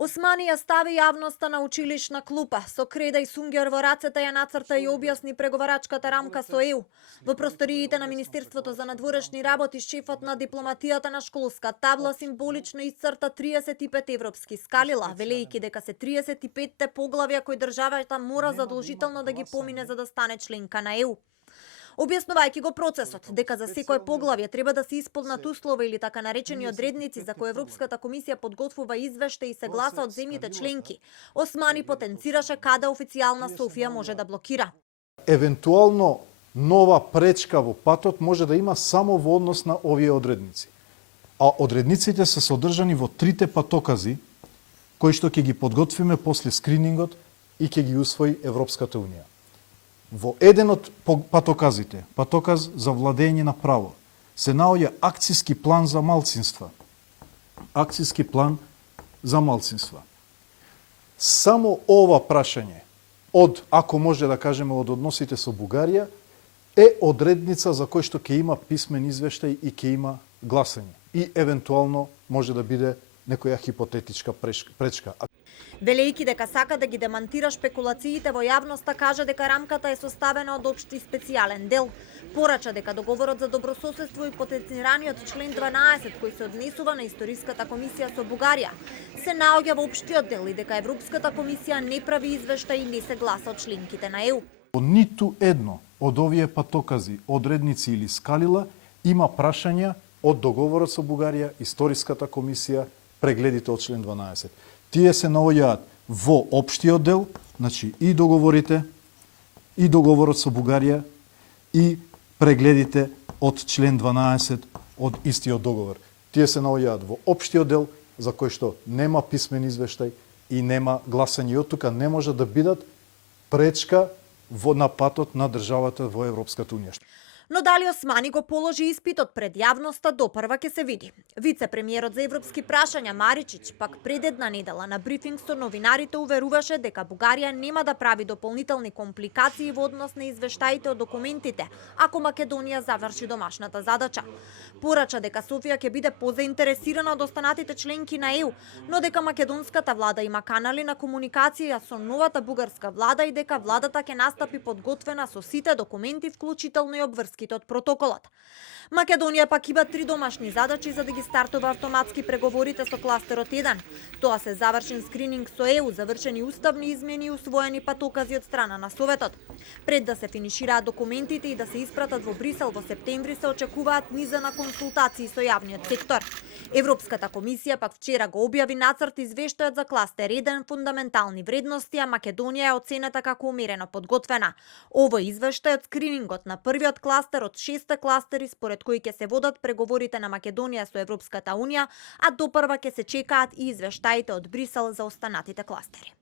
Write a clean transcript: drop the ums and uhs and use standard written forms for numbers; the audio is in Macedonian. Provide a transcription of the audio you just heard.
Османи ја стави јавноста на училишна клупа. Со креда и сунгер во рацете ја нацрта и објасни преговарачката рамка со ЕУ. Во просториите на Министерството за надворешни работи, шефот на дипломатијата на школска табла символично исцрта 35 европски скалила, велејќи дека се 35-те поглавја кои државата мора задолжително да ги помине за да стане членка на ЕУ. Објаснувајќи го процесот, дека за секое поглавје треба да се исполнат услови или така наречени одредници за кои Европската комисија подготвува извештај и се гласа од земјите членки, Османи потенцираше каде официјална Софија може да блокира. Евентуално нова пречка во патот може да има само во однос на овие одредници. А одредниците се содржани во трите патокази, кои што ќе ги подготвиме после скринингот и ќе ги усвои Европската Унија. Во еден од патоказите, патоказ за владење на право, се наоѓа акциски план за малцинства. Акциски план за малцинства. Само ова прашање, ако може да кажеме од односите со Бугарија, е одредница за кој што ќе има писмен извештај и ќе има гласање. И евентуално може да биде некоја хипотетичка пречка. Велејќи дека сака да ги демантира шпекулациите во јавноста, кажа дека рамката е составена од општи и специјален дел. Порача дека договорот за добрососедство и потенцираниот член 12 кој се однесува на Историската комисија со Бугарија се наоѓа во општиот дел и дека Европската комисија не прави извештај и не се гласа од членките на ЕУ. Ниту едно од овие патокази, одредници или скалила има прашања од договорот со Бугарија, Историската комисија, прегледите од член 12. Тие се наоѓаат во општиот дел, значи и договорите, и договорот со Бугарија, и прегледите од член 12 од истиот договор. Тие се наоѓаат во општиот дел, за кој што нема писмен извештај и нема гласање, и од тука не може да бидат пречка во напатот на државата во Европската Унија. Но дали Османи го положи испитот пред јавноста, допрва ќе се види. Вице-премиерот за европски прашања Маричич пак пред една недела на брифинг со новинарите уверуваше дека Бугарија нема да прави дополнителни компликации во однос на извештаите од документите, ако Македонија заврши домашната задача. Порача дека Софија ќе биде позаинтересирана од останатите членки на ЕУ, но дека македонската влада има канали на комуникација со новата бугарска влада и дека владата ќе настапи подготвена со сите документи, вклучително и обврски од протоколот. Македонија пак има 3 домашни задачи за да ги стартува автоматски преговорите со кластерот 1. Тоа се завршен скрининг со ЕУ, завршени уставни измени и усвоени патокази од страна на Советот. Пред да се финишираат документите и да се испратат во Брисел во септември се очекуваат низа на консултации со јавниот сектор. Европската комисија пак вчера го објави нацрт извештајот за кластер 1 фундаментални вредности, а Македонија е оценета како умерено подготвена. Овој извештај од скринингот на првиот кластер од 6 кластери според кои ќе се водат преговорите на Македонија со Европската Унија, а допрва ќе се чекаат и извештаите од Брисел за останатите кластери.